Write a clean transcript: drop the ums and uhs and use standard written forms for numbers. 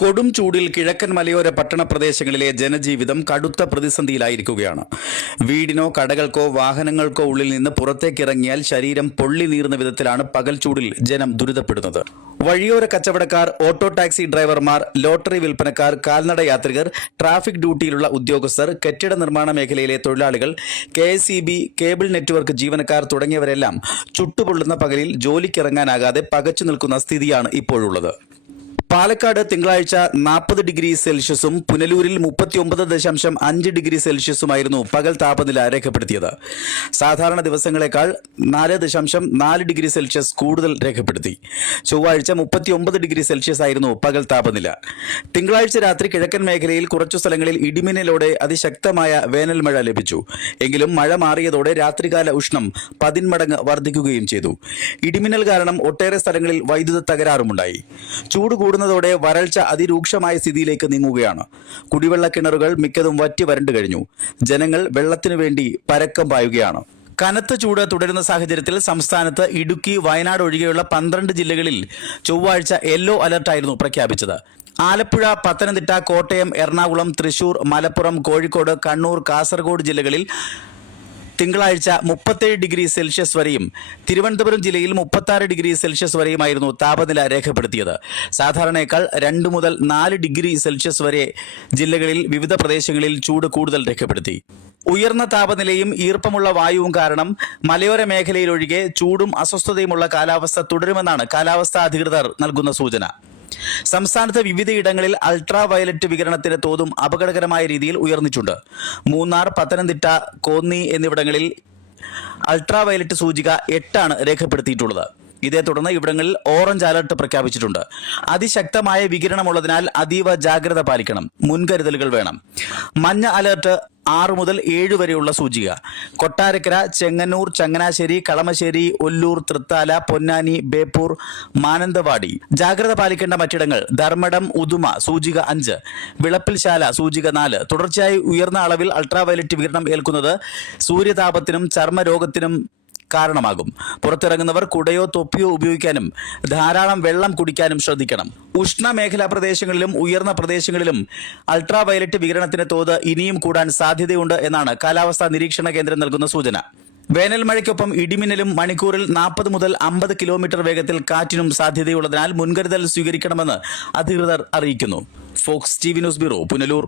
കൊടും ചൂടിൽ കിഴക്കൻ മലയോര പട്ടണ പ്രദേശങ്ങളിലെ ജനജീവിതം കടുത്ത പ്രതിസന്ധിയിലായിരിക്കുകയാണ്. വീടിനോ കടകൾക്കോ വാഹനങ്ങൾക്കോ ഉള്ളിൽ നിന്ന് പുറത്തേക്കിറങ്ങിയാൽ ശരീരം പൊള്ളി നീറുന്ന വിധത്തിലാണ് പകൽ ചൂടിൽ ജനം ദുരിതപ്പെടുന്നത്. വഴിയോര കച്ചവടക്കാർ, ഓട്ടോ ടാക്സി ഡ്രൈവർമാർ, ലോട്ടറി വിൽപ്പനക്കാർ, കാൽനട യാത്രികർ, ട്രാഫിക് ഡ്യൂട്ടിയിലുള്ള ഉദ്യോഗസ്ഥർ, കെട്ടിട നിർമ്മാണ മേഖലയിലെ തൊഴിലാളികൾ, KSEB, കേബിൾ നെറ്റ്വർക്ക് ജീവനക്കാർ തുടങ്ങിയവരെല്ലാം ചുട്ടുപൊള്ളുന്ന പകലിൽ ജോലിക്കിറങ്ങാനാകാതെ പകച്ചു നിൽക്കുന്ന സ്ഥിതിയാണ് ഇപ്പോഴുള്ളത്. പാലക്കാട് തിങ്കളാഴ്ച 40 ഡിഗ്രി സെൽഷ്യസും പുനലൂരിൽ 39.5 ഡിഗ്രി സെൽഷ്യസുമായിരുന്നു പകൽ താപനില രേഖപ്പെടുത്തിയത്. സാധാരണ ദിവസങ്ങളെക്കാൾ 4.4 ഡിഗ്രി സെൽഷ്യസ് കൂടുതൽ രേഖപ്പെടുത്തി. ചൊവ്വാഴ്ച 39 ഡിഗ്രി സെൽഷ്യസ് ആയിരുന്നു പകൽ താപനില. തിങ്കളാഴ്ച രാത്രി കിഴക്കൻ മേഖലയിൽ കുറച്ചു സ്ഥലങ്ങളിൽ ഇടിമിന്നലോടെ അതിശക്തമായ വേനൽ മഴ ലഭിച്ചു. എങ്കിലും മഴ മാറിയതോടെ രാത്രികാല ഉഷ്ണം 10 മടങ്ങ് വർദ്ധിക്കുകയും ചെയ്തു. ഇടിമിന്നൽ കാരണം ഒട്ടേറെ സ്ഥലങ്ങളിൽ വൈദ്യുത തകരാറുമുണ്ടായി. ചൂട് ോടെ വരൾച്ച അതിരൂക്ഷമായ സ്ഥിതിയിലേക്ക് നീങ്ങുകയാണ്. കുടിവെള്ള കിണറുകൾ മിക്കതും വറ്റി വരണ്ടു കഴിഞ്ഞു. ജനങ്ങൾ വെള്ളത്തിനു വേണ്ടി പരക്കം പായുകയാണ്. കനത്ത ചൂട് തുടരുന്ന സാഹചര്യത്തിൽ സംസ്ഥാനത്ത് ഇടുക്കി, വയനാട് ഒഴികെയുള്ള 12 ജില്ലകളിൽ ചൊവ്വാഴ്ച യെല്ലോ അലർട്ടായിരുന്നു പ്രഖ്യാപിച്ചത്. ആലപ്പുഴ, പത്തനംതിട്ട, കോട്ടയം, എറണാകുളം, തൃശൂർ, മലപ്പുറം, കോഴിക്കോട്, കണ്ണൂർ, കാസർഗോഡ് ജില്ലകളിൽ തിങ്കളാഴ്ച 37 ഡിഗ്രി സെൽഷ്യസ് വരെയും തിരുവനന്തപുരം ജില്ലയിൽ 36 ഡിഗ്രി സെൽഷ്യസ് വരെയുമായിരുന്നു താപനില രേഖപ്പെടുത്തിയത്. സാധാരണയേക്കാൾ 2 മുതൽ 4 ഡിഗ്രി സെൽഷ്യസ് വരെ ജില്ലകളിൽ വിവിധ പ്രദേശങ്ങളിൽ ചൂട് കൂടുതൽ രേഖപ്പെടുത്തി. ഉയർന്ന താപനിലയും ഈർപ്പമുള്ള വായുവും കാരണം മലയോര മേഖലയിലൊഴികെ ചൂടും അസ്വസ്ഥതയുമുള്ള കാലാവസ്ഥ തുടരുമെന്നാണ് കാലാവസ്ഥാ അധികൃതർ നൽകുന്ന സൂചന. സംസ്ഥാനത്ത് വിവിധയിടങ്ങളിൽ അൾട്രാ വയലറ്റ് വികിരണത്തിന്റെ തോതും അപകടകരമായ രീതിയിൽ ഉയർന്നിട്ടുണ്ട്. മൂന്നാർ, പത്തനംതിട്ട, കോന്നി എന്നിവിടങ്ങളിൽ അൾട്രാ വയലറ്റ് സൂചിക 8 രേഖപ്പെടുത്തിയിട്ടുള്ളത്. ഇതേ തുടർന്ന് ഇവിടങ്ങളിൽ ഓറഞ്ച് അലർട്ട് പ്രഖ്യാപിച്ചിട്ടുണ്ട്. അതിശക്തമായ വികിരണമുള്ളതിനാൽ അതീവ ജാഗ്രത പാലിക്കണം, മുൻകരുതലുകൾ വേണം. മഞ്ഞ അലർട്ട് 6 മുതൽ 7 വരെയുള്ള സൂചിക കൊട്ടാരക്കര, ചെങ്ങന്നൂർ, ചങ്ങനാശ്ശേരി, കളമശ്ശേരി, ഒല്ലൂർ, തൃത്താല, പൊന്നാനി, ബേപ്പൂർ, മാനന്തവാടി. ജാഗ്രത പാലിക്കേണ്ട മറ്റിടങ്ങൾ ധർമ്മടം, ഉദുമ സൂചിക 5, വിളപ്പിൽശാല സൂചിക 4. തുടർച്ചയായി ഉയർന്ന അളവിൽ അൾട്രാവയലറ്റ് വികിരണം ഏൽക്കുന്നത് സൂര്യതാപത്തിനും ചർമ്മരോഗത്തിനും കാരണമാകും. പുറത്തിറങ്ങുന്നവർ കുടയോ തൊപ്പിയോ ഉപയോഗിക്കാനും ധാരാളം വെള്ളം കുടിക്കാനും ശ്രദ്ധിക്കണം. ഉഷ്ണമേഖലാ പ്രദേശങ്ങളിലും ഉയർന്ന പ്രദേശങ്ങളിലും അൾട്രാ വയലറ്റ് വികിരണത്തിന്റെ തോത് ഇനിയും കൂടാൻ സാധ്യതയുണ്ട് എന്നാണ് കാലാവസ്ഥാ നിരീക്ഷണ കേന്ദ്രം നൽകുന്ന സൂചന. വേനൽ മഴയ്ക്കൊപ്പം ഇടിമിന്നലും മണിക്കൂറിൽ 40 മുതൽ 50 കിലോമീറ്റർ വേഗത്തിൽ കാറ്റിനും സാധ്യതയുള്ളതിനാൽ മുൻകരുതൽ സ്വീകരിക്കണമെന്ന് അധികൃതർ അറിയിക്കുന്നു. Fox TV news bureau, Punalur.